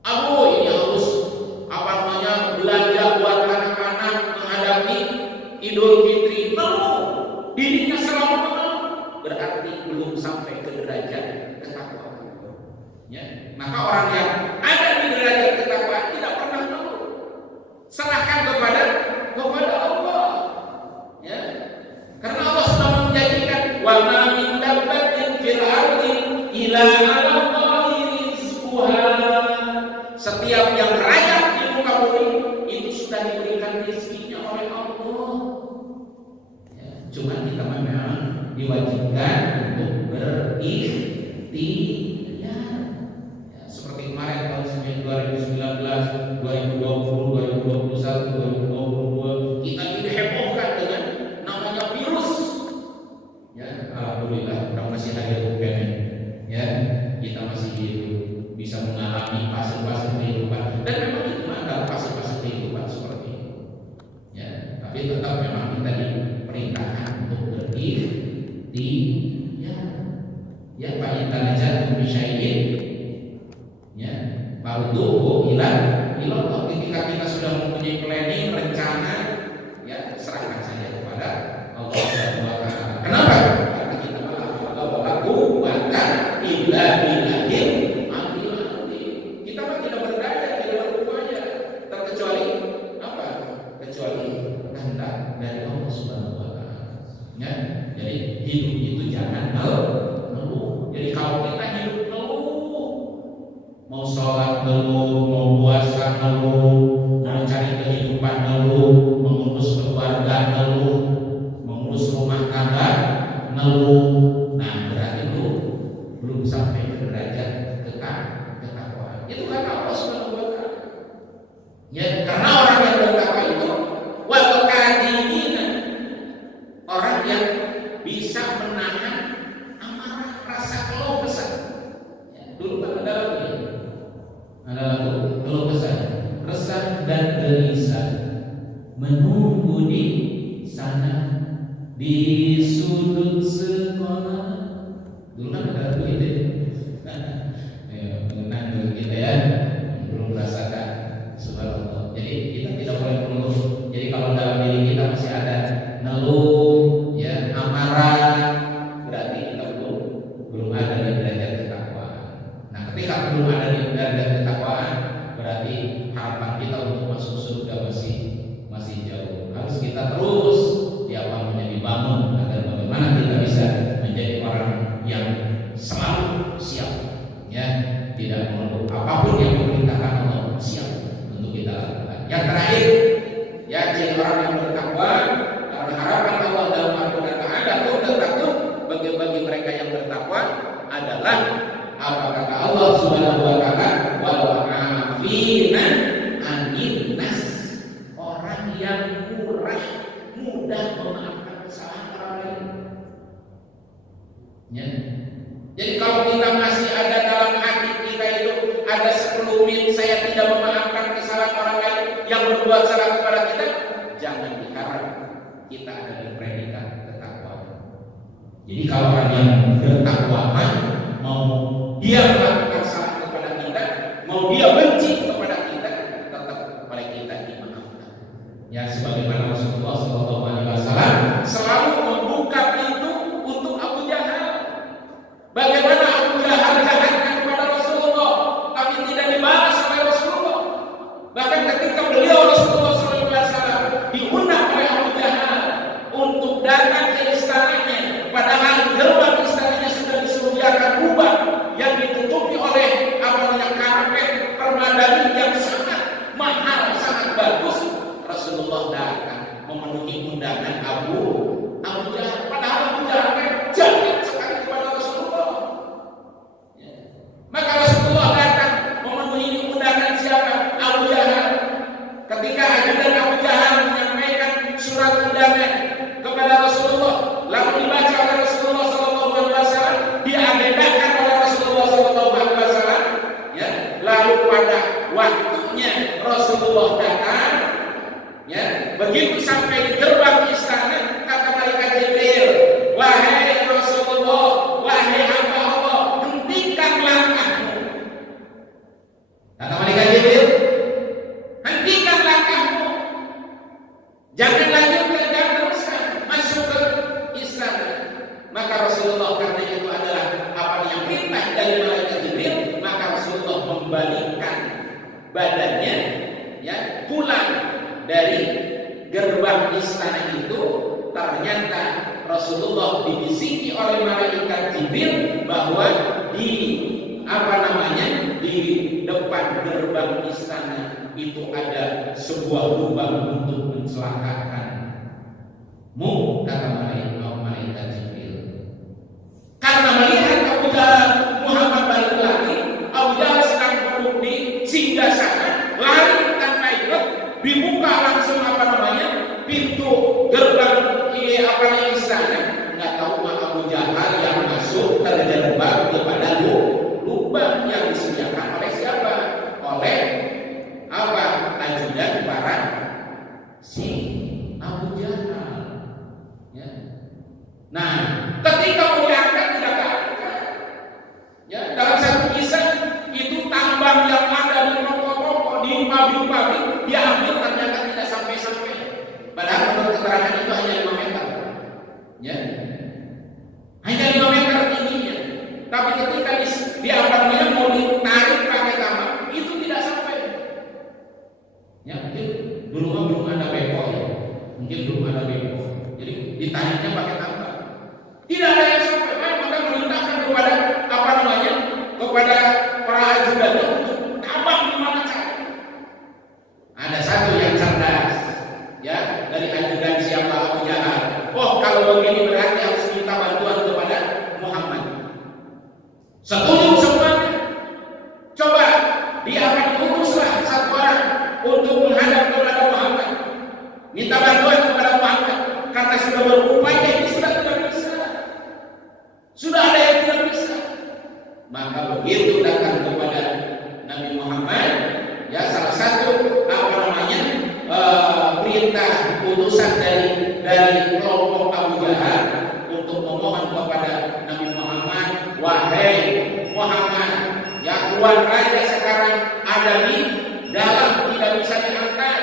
Aduh, ini harus apa namanya belanja buat anak-anak menghadapi Idul Fitri, dirinya selalu mengeluh, berarti belum sampai ke derajat ketakwaan. Ya, maka orang yang ada di derajat ketakwaan tidak pernah mengeluh, serahkan kepada Allah. Ya, karena Allah sudah menjanjikan wa ma min dabbatin fil ardi illa 'ala Allahi rizquha. Setiap yang rayap di muka bumi itu sudah diberikan rezekinya oleh Allah. Ya, cuma kita memang diwajibkan untuk berikhtiar. Ya, seperti kemarin tahun 2019, 2020, 2021, 2022 kita dihebohkan dengan namanya virus. Ya, alhamdulillah kita masih ada bukan. Ya, kita masih hidup, bisa mengalami fase-fase kehidupan, dan memang itu ada fase-fase kehidupan seperti itu. Ya, tapi tetap memang kita diperintahkan untuk berikhtiar. Ya, Pak Intanajat Bisyai'in, ya, farduhu ila Allah. Ketika kita sudah mempunyai planning, rencana, ya, serahkan saja kepada Allah Subhanahu wa taala. Kenapa? Karena kita melakukan bahkan illa billahil aliyil azim. Kita mah tidak berdaya, tidak berupaya, terkecuali apa? Kecuali kehendak dari Allah Subhanahu wa taala. Ya, jadi hidup itu jangan ngeluh. Jadi kalau kita hidup ngeluh, mau sholat ngeluh, mau puasa ngeluh, mau cari kehidupan ngeluh, mengurus keluarga ngeluh, mengurus rumah tangga ngeluh, nah berarti itu belum sampai ke derajat ketakwaan. Itu karena Allah Subhanahu wa taala. Ya, karena orang yang bertakwa itu wal kadhimina, orang yang bisa menahan amarah, rasa keluh kesah. Ya, dulu kan ada lagu keluh kesah, resah dan gelisah, menunggu di sana di sudut sekolah. Dulu kan ada lagu itu. Mengenang kita ya, belum merasakan subhanallah. Jadi kita tidak boleh mengeluh. Jadi kalau dalam diri kita masih ada ngeluh, ya, amarah, berarti kita belum ada di derajat ketakwaan. Nah, ketika belum ada di derajat ketakwaan, berarti harapan kita untuk masuk surga masih jauh. Harus kita terus tiap waktunya dibangun agar bagaimana kita bisa menjadi orang yang selalu siap, ya, tidak mengeluh apapun yang diperintahkan Allah, siap untuk kita lakukan. Yang terakhir, orang yang bertakwa, karena harapan Allah dalam Al-Quran ada takut bagi mereka yang bertakwa adalah apa kata Allah Subhanahu wa taala, wal afina anin nas, orang yang murah, mudah memaafkan kesalahan orang lain. Ya. Jadi kalau kita masih ada dalam hati kita itu ada sekelumit saya tidak memaafkan kesalahan orang lain yang berbuat salah kepada kita, jangan diharap kita ada di predikat ketakwaan. Jadi kalau orang yang bertakwa mau dia melakukan salah kepada kita, mau dia benci kepada kita, tetap oleh kita dimaafkan. Ya, sebagaimana Rasulullah SAW selalu membuka pintu untuk Abu Jahal. Bagaimana Abu Jahal jahatkan kepada Rasulullah, tapi tidak dibalas oleh Rasulullah. Bahkan ketika beliau Rasulullah SAW diundang oleh Abu Jahal untuk datang ke istananya, padahal gerbang istananya sudah disediakan kubah yang ditutupi oleh karpet permadani yang sangat mahal, sangat bagus. Rasulullah datang memenuhi undangan Abu Jahal, padahal Abu Jahal jahat sekali kepada Rasulullah. Ya. Maka Rasulullah datang memenuhi undangan siapa? Abu Jahal. Ketika ajudan Abu Jahal menyampaikan surat undangan kepada Rasulullah, lalu dibaca oleh Rasulullah SAW, diagendakan oleh Rasulullah SAW, ya. Lalu pada waktunya Rasulullah datang, ya. Begitu sampai di gerbang istana, kata malaikat Jibril, wahai Rasulullah, wahai hamba Allah, hentikan langkahmu. Kata malaikat Jibril, hentikan langkahmu, jangan lanjutkan, jangan teruskan masuk ke istana. Maka Rasulullah, karena itu adalah yang perintah dari malaikat Jibril, maka Rasulullah membalikkan badannya, ya, pulang dari gerbang istana itu. Ternyata Rasulullah dibisiki oleh malaikat Jibril bahwa di depan gerbang istana itu ada sebuah lubang untuk mencelakakanmu, kata malaikat Jibril. Karena melihat Abu Jahal Muhammad balik lagi, Abu Jahal sedang duduk di singgasana, lari tanpa ingat, dibuka langsung pintu gerbang istana. Nggak tahu Abu Jahal yang masuk terjebak kepada lubang yang disediakan oleh siapa? Oleh ajudan para si Abu Jahal. Ya. Nah, ketika melihatkan tidak ada, ya, dalam satu kisah itu tambang yang ada di toko-toko, di pabrik-pabrik diambil, ternyata tidak sampai. Padahal menurut keterangan itu hanya 5 meter, ya, hanya 5 meter tingginya. Tapi ketika mau ditarik pakai tambang, itu tidak sampai. Ya, mungkin dulu belum ada beko, ya. Mungkin belum ada beko. Jadi ditariknya pakai tambang. Tidak ada yang sampai. Maka merintahkan kepada kepada para ajudannya untuk tambang di mana cara. Ada satu yang cerdas, ya, dari ajudan siapa? Abu Jahal. Oh, kalau begini berarti harus minta bantuan kepada Muhammad. Setuju semuanya. Coba dia akan uruslah satu orang untuk menghadap kepada Muhammad, minta bantuan kepada Muhammad, karena sudah berupaya ini sudah tidak bisa, sudah ada yang tidak bisa. Maka begitu datang kepada Nabi Muhammad, ya, salah satu perintah utusan dari kelompok Abu Jahal untuk memohon kepada Nabi Muhammad, wahai Muhammad, ya, tuan raja sekarang ada di dalam, tidak bisa diangkat,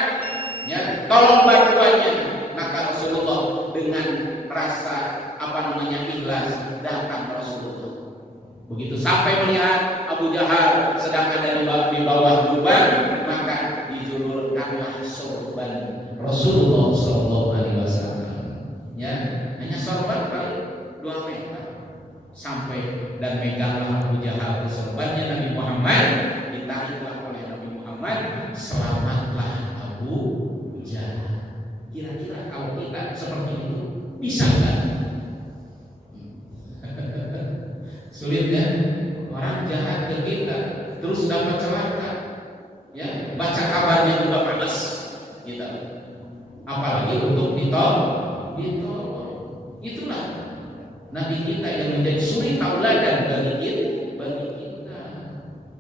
ya, tolong bantuannya. Maka Rasulullah dengan rasa ikhlas datang Rasulullah. Begitu sampai melihat Abu Jahal sedang ada di bawah lubang, maka dijulurkanlah sorban Rasulullah SAW. Ya, hanya sorban kali 2 meter sampai, dan meganglah Abu Jahal sorbannya Nabi Muhammad, ditariklah oleh Nabi Muhammad, selamatlah Abu Jahal. kita seperti itu? Bisa nggak? Sulit kan? Orang jahat ke kita terus dapat celaka, ya baca kabarnya juga panas kita, apalagi untuk ditolong. Itulah Nabi kita yang menjadi suri tauladan bagi kita.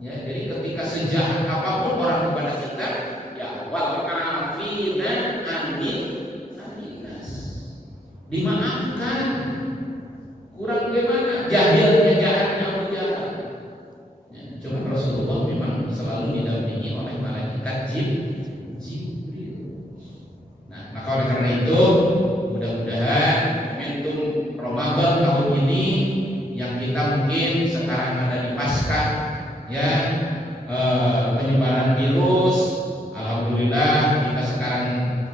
Ya, jadi ketika sejahat apapun orang kepada kita, ya wal afina aninas, dimaafkan. Kurang bagaimana? Jahilnya jahatnya orang jahat. Ya, cuma Rasulullah memang selalu didampingi oleh malaikat Jibril. Nah, maka oleh karena itu mudah-mudahan momentum Ramadan tahun ini yang kita mungkin sekarang ada di Paskah, ya penyebaran virus, alhamdulillah kita sekarang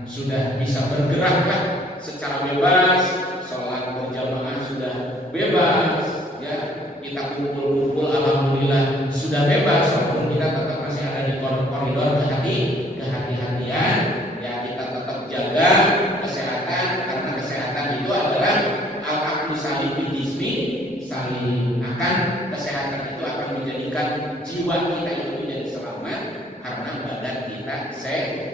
sudah bisa bergerak lah secara bebas, sholat berjamaah sudah bebas, ya kita kumpul-kumpul alhamdulillah sudah bebas, walaupun kita tetap masih ada di koridor kehati-hatian, ya kita tetap jaga kesehatan, karena kesehatan itu adalah al-aqlu salim bil jismi, saling akan kesehatan itu akan menjadikan jiwa kita itu menjadi selamat karena badan kita sehat.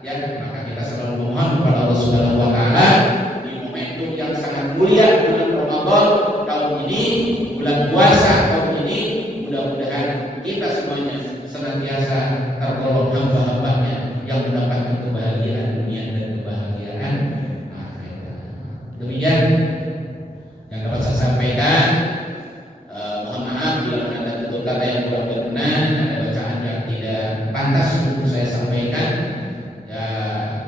Ya, maka kita selalu memohon kepada Allah Subhanahu wa taala di momentum yang sangat mulia bulan Ramadan tahun ini, bulan puasa tahun ini, mudah-mudahan kita semuanya senantiasa tergolong hamba-hambanya yang mendapatkan kebahagiaan dunia dan kebahagiaan akhirat. Demikian yang dapat saya sampaikan. Mohon maaf bila ada tutur kata yang kurang berkenan, ada bacaan yang tidak pantas untuk saya sampaikan. Ya,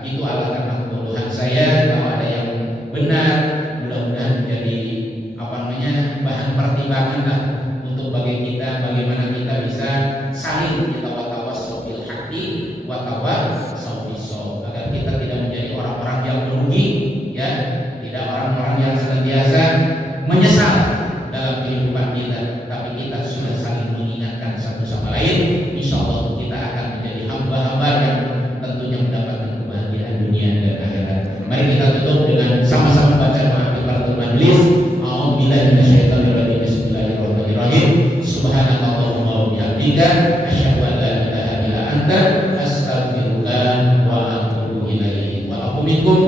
itu adalah karena kebodohan saya. Kalau ada yang benar, mudah-mudahan menjadi bahan pertimbangan lah untuk bagaimana kita bisa saling kita watawasau bil haqqi watawasau bis-shawab, agar kita tidak menjadi orang-orang yang merugi, ya, tidak orang-orang yang senantiasa menyesal dalam kehidupan kita, tapi kita sudah saling mengingatkan satu sama lain. Insyaallah kita akan menjadi hamba-hamba yang tentunya mendapatkan kebahagiaan dunia dan akhirat. Mari kita tutup dengan sama-sama baca doa kifaratul majlis. A'udzubillahi minasyaitonir rajim. Bismillahirrahmanirrahim. Subhanakallahumma wa bihamdika asyhadu an la ilaha illa anta astaghfiruka wa atubu ilaik. Wa lakum minkum